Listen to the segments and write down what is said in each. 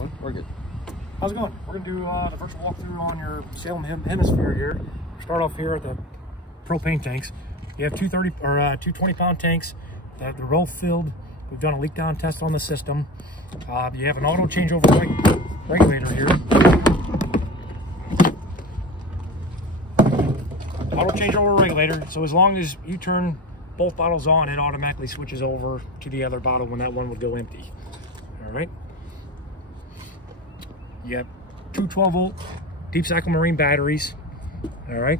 One? We're good. How's it going? We're going to do the virtual walkthrough on your Salem Hemisphere here. Start off here at the propane tanks. You have two 20-pound tanks that they're both filled. We've done a leak down test on the system. You have an auto changeover regulator here. Auto changeover regulator. So as long as you turn both bottles on, it automatically switches over to the other bottle when that one would go empty. All right. You have two 12-volt deep cycle marine batteries. All right.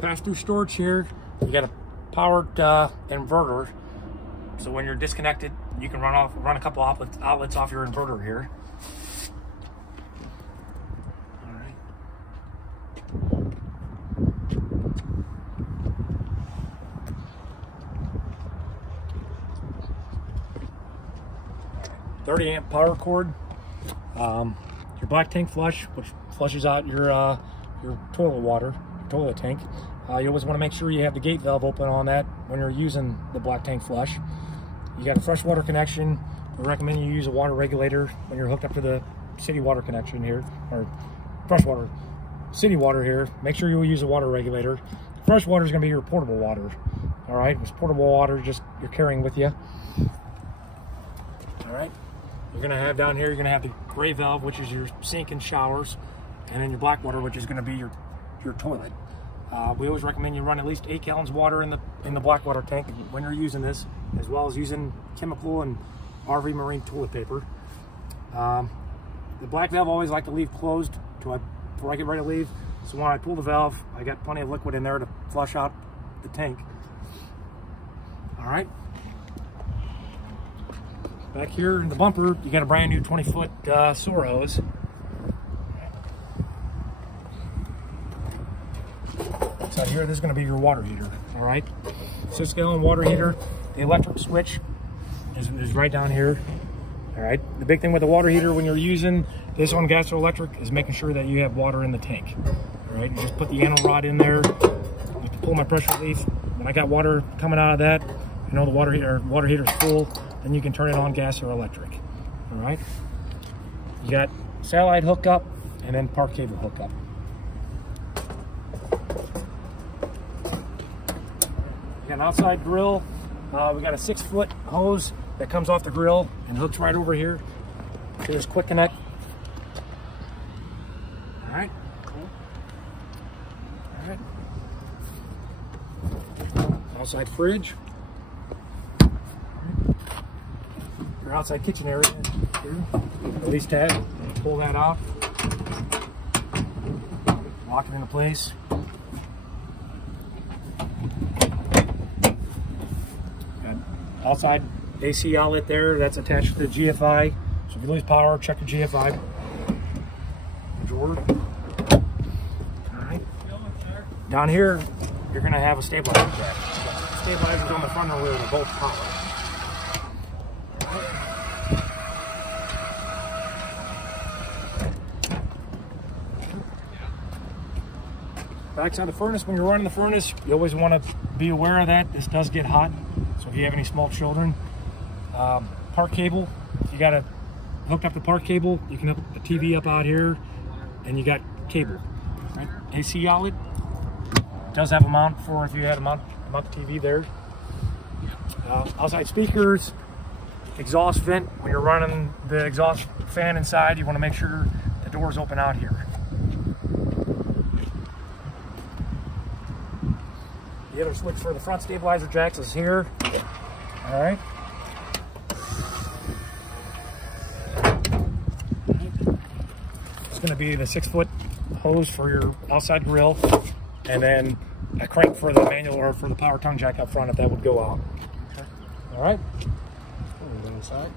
Pass-through storage here. You got a powered inverter, so when you're disconnected, you can run a couple outlets off your inverter here. All right. 30-amp power cord. Your black tank flush, which flushes out your toilet water, toilet tank. You always want to make sure you have the gate valve open on that when you're using the black tank flush. You got a freshwater connection. We recommend you use a water regulator when you're hooked up to the city water connection here, or freshwater, city water here. Make sure you use a water regulator. Freshwater is going to be your portable water. All right, it's portable water, just you're carrying with you. All right, you're going to have down here, you're going to have the gray valve, which is your sink and showers, and then your black water, which is going to be your toilet. We always recommend you run at least 8 gallons of water in the black water tank when you're using this, as well as using chemical and RV marine toilet paper. The black valve I always like to leave closed before I get ready to leave. So when I pull the valve, I got plenty of liquid in there to flush out the tank. All right. Back here in the bumper, you got a brand new 20-foot sewer hose. Out here, this is going to be your water heater. All right, 6-gallon water heater. The electric switch is right down here. All right, the big thing with the water heater when you're using this on gas or electric is making sure that you have water in the tank. All right, you just put the anode rod in there. You pull my pressure relief. When I got water coming out of that, you know the water heater is full. Then you can turn it on gas or electric. All right, you got satellite hookup and then park cable hookup. We got an outside grill. We got a 6-foot hose that comes off the grill and hooks right over here. Here's quick connect. All right. Cool. All right. Outside fridge. Your outside kitchen area here. Release tab. Pull that out. Lock it into place. Outside AC outlet there, that's attached to the GFI. So if you lose power, check the GFI. Drawer. All right. Down here, you're going to have a stabilizer jack. Stabilizers on the front and rear, they're both power. Backside the furnace, when you're running the furnace, you always want to be aware of that. This does get hot. So if you have any small children, park cable, you got to hook up the park cable. You can hook the TV up out here, and you got cable. Right? AC outlet does have a mount for if you had a mount the TV there. Outside speakers, exhaust vent. When you're running the exhaust fan inside, you want to make sure the door's open out here. The other switch for the front stabilizer jacks is here. All right. It's going to be the 6-foot hose for your outside grill, and then a crank for the manual or for the power tongue jack up front if that would go out. Okay. All right. Go inside.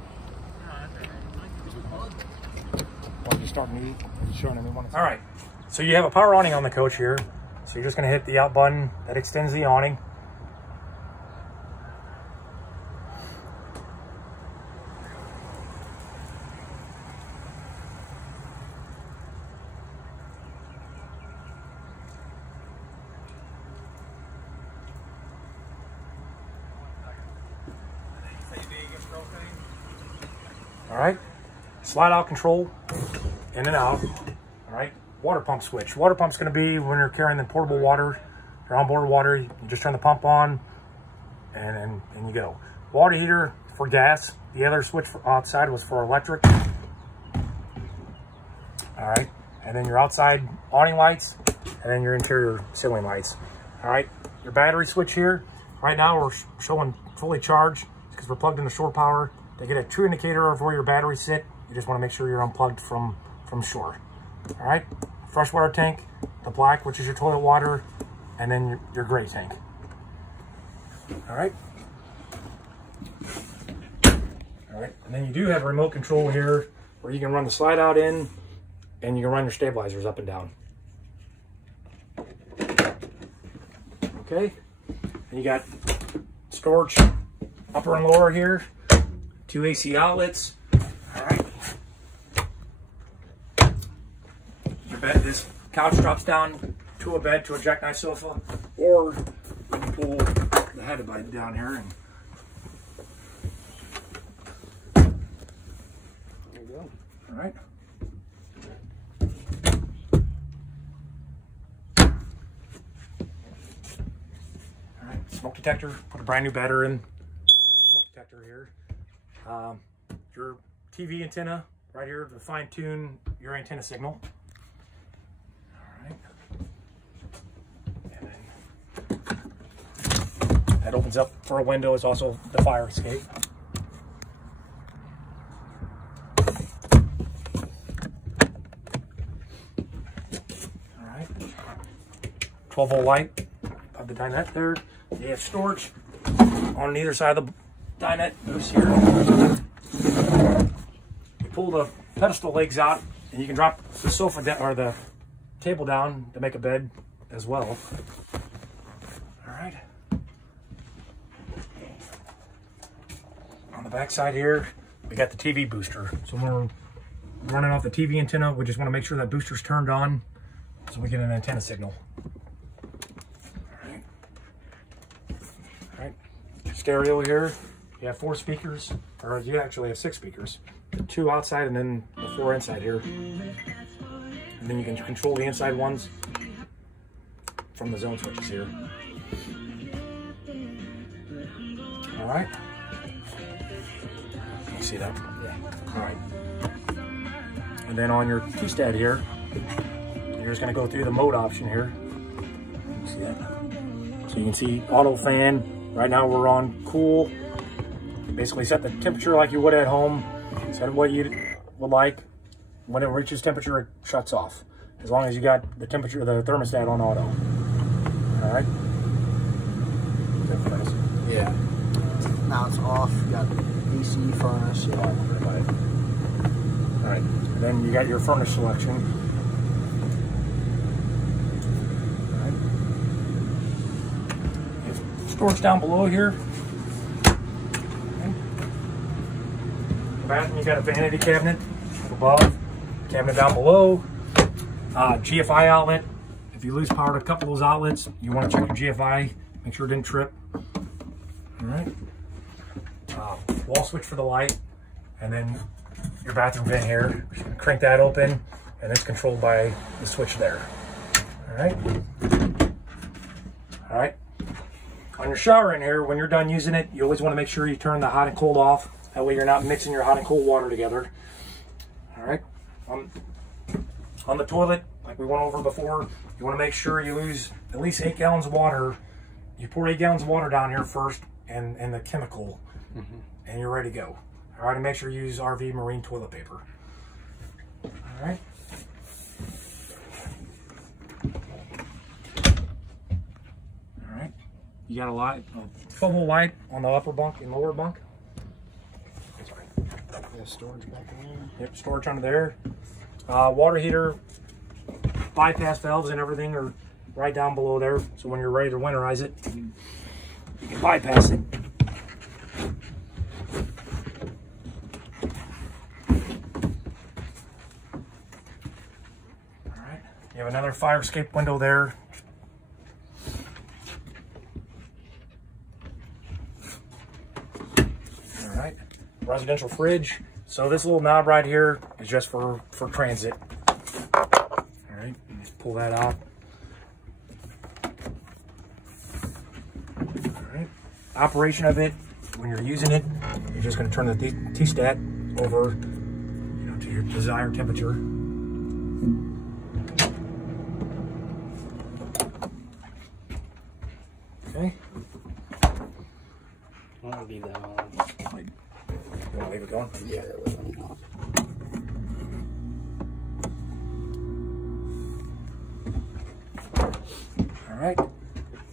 Why don't you start me showing everyone? All right. So you have a power awning on the coach here. So you're just going to hit the out button that extends the awning. All right, slide out control, in and out. All right, water pump switch. Water pump's gonna be when you're carrying the portable water, your onboard water, you just turn the pump on and you go. Water heater for gas. The other switch outside was for electric. All right, and then your outside awning lights, and then your interior ceiling lights. All right, your battery switch here. Right now we're showing fully charged because we're plugged into shore power. To get a true indicator of where your batteries sit, you just want to make sure you're unplugged from shore. All right, freshwater tank, the black, which is your toilet water, and then your gray tank. All right. All right, and then you do have a remote control here where you can run the slide out in and you can run your stabilizers up and down. Okay, and you got storage upper and lower here, 2 AC outlets. All right. Your bed, this couch drops down to a bed, to a jackknife sofa, or you can pull the head down here and there you go. All right. All right, smoke detector, put a brand new battery in. Smoke detector here. Your TV antenna right here to fine tune your antenna signal. All right. And then that opens up for a window. It's also the fire escape. All right. 12-volt light of the dinette there. You have storage on either side of the dinette. Goes here. You pull the pedestal legs out, and you can drop the sofa down or the table down to make a bed as well. All right. On the back side here, we got the TV booster. So when we're running off the TV antenna, we just want to make sure that booster's turned on so we get an antenna signal. All right. Stereo here. You have 4 speakers, or you actually have 6 speakers. 2 outside and then the 4 inside here. And then you can control the inside ones from the zone switches here. All right. You see that? Yeah. All right. And then on your keystand here, you're just gonna go through the mode option here. You see that? So you can see auto fan. Right now we're on cool. You basically set the temperature like you would at home. Set what you would like. When it reaches temperature, it shuts off. As long as you got the temperature, the thermostat on auto. All right. Yeah. Now it's off. You got AC furnace. Yeah. All right. And then you got your furnace selection. All right. You have storage down below here. Bathroom, you got a vanity cabinet above, cabinet down below, GFI outlet. If you lose power to a couple of those outlets, you want to check your GFI, make sure it didn't trip. All right. Wall switch for the light, and then your bathroom vent here. Crank that open, and it's controlled by the switch there. All right. All right. On your shower in here, when you're done using it, you always want to make sure you turn the hot and cold off. That way you're not mixing your hot and cold water together. All right. On the toilet, like we went over before, you want to make sure you use at least 8 gallons of water. You pour 8 gallons of water down here first and the chemical, and you're ready to go. All right, and make sure you use RV marine toilet paper. All right. All right. You got a light, 12-volt light on the upper bunk and lower bunk. Yeah, storage back in there. Yep, storage under there. Water heater, bypass valves and everything are right down below there. So when you're ready to winterize it, you can bypass it. All right, you have another fire escape window there. All right, residential fridge. So this little knob right here is just for transit. All right, just pull that out. All right, operation of it, when you're using it, you're just going to turn the T-stat over, to your desired temperature. Okay. I'll leave that on. You want to leave it going? Yeah, that was on. All right.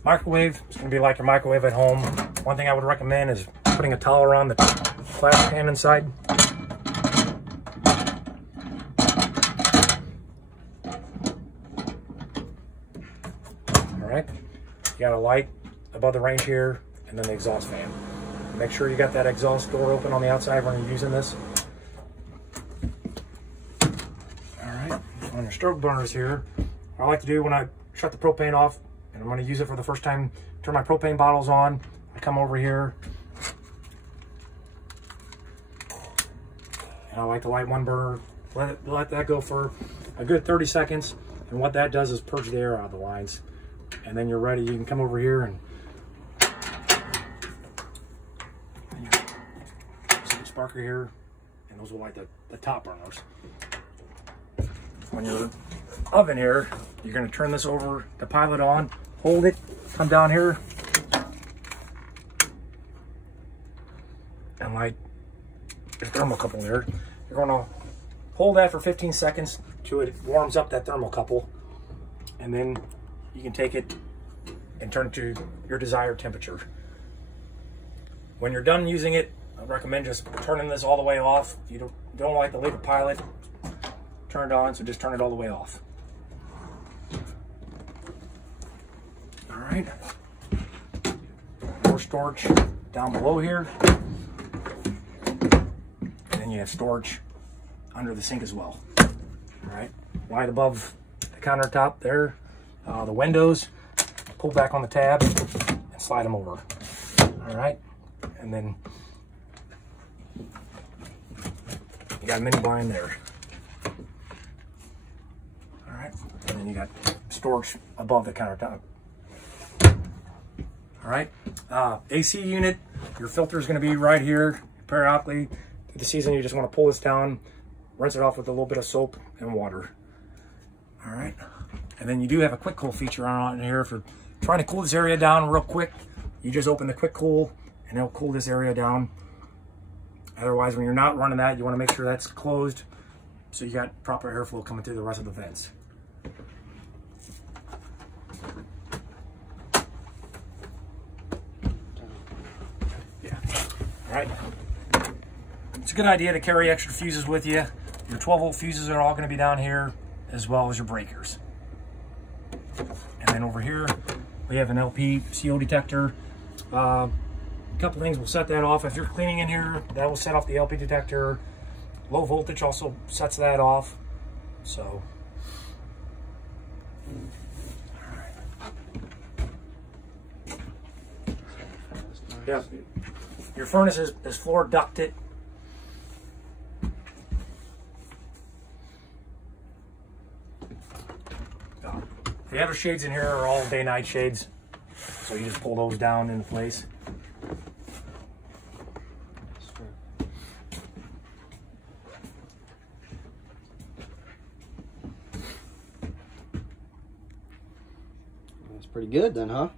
Microwave, it's going to be like your microwave at home. One thing I would recommend is putting a towel around the flash pan inside. All right. You got a light above the range here, and then the exhaust fan. Make sure you got that exhaust door open on the outside when you're using this. All right, on your stove burners here, what I like to do when I shut the propane off, and I'm going to use it for the first time, turn my propane bottles on, I come over here, and I like to light one burner, let that go for a good 30 seconds, and what that does is purge the air out of the lines. And then you're ready, you can come over here and sparker here, and those will light the top burners. When your oven here, you're going to turn this over, the pilot on, hold it, come down here, and light your thermocouple there. You're going to hold that for 15 seconds till it warms up that thermocouple, and then you can take it and turn it to your desired temperature. When you're done using it, I recommend just turning this all the way off. You don't like to leave the pilot turned on, so just turn it all the way off. All right. More storage down below here. And then you have storage under the sink as well. All right. Right above the countertop there, the windows, pull back on the tab and slide them over. All right. And then you got a mini blind there. All right, and then you got storage above the countertop. All right, AC unit, your filter is going to be right here. Periodically, through the season, you just want to pull this down, rinse it off with a little bit of soap and water. All right, and then you do have a quick cool feature on here for trying to cool this area down real quick. You just open the quick cool, and it'll cool this area down. Otherwise, when you're not running that, you want to make sure that's closed so you got proper airflow coming through the rest of the vents. Yeah. All right. It's a good idea to carry extra fuses with you. Your 12-volt fuses are all going to be down here, as well as your breakers. And then over here, we have an LP CO detector. Couple things will set that off. If you're cleaning in here, that will set off the LP detector. Low voltage also sets that off. So, yeah, your furnace is floor ducted. The other shades in here are all day-night shades, so you just pull those down into place. That's pretty good then, huh?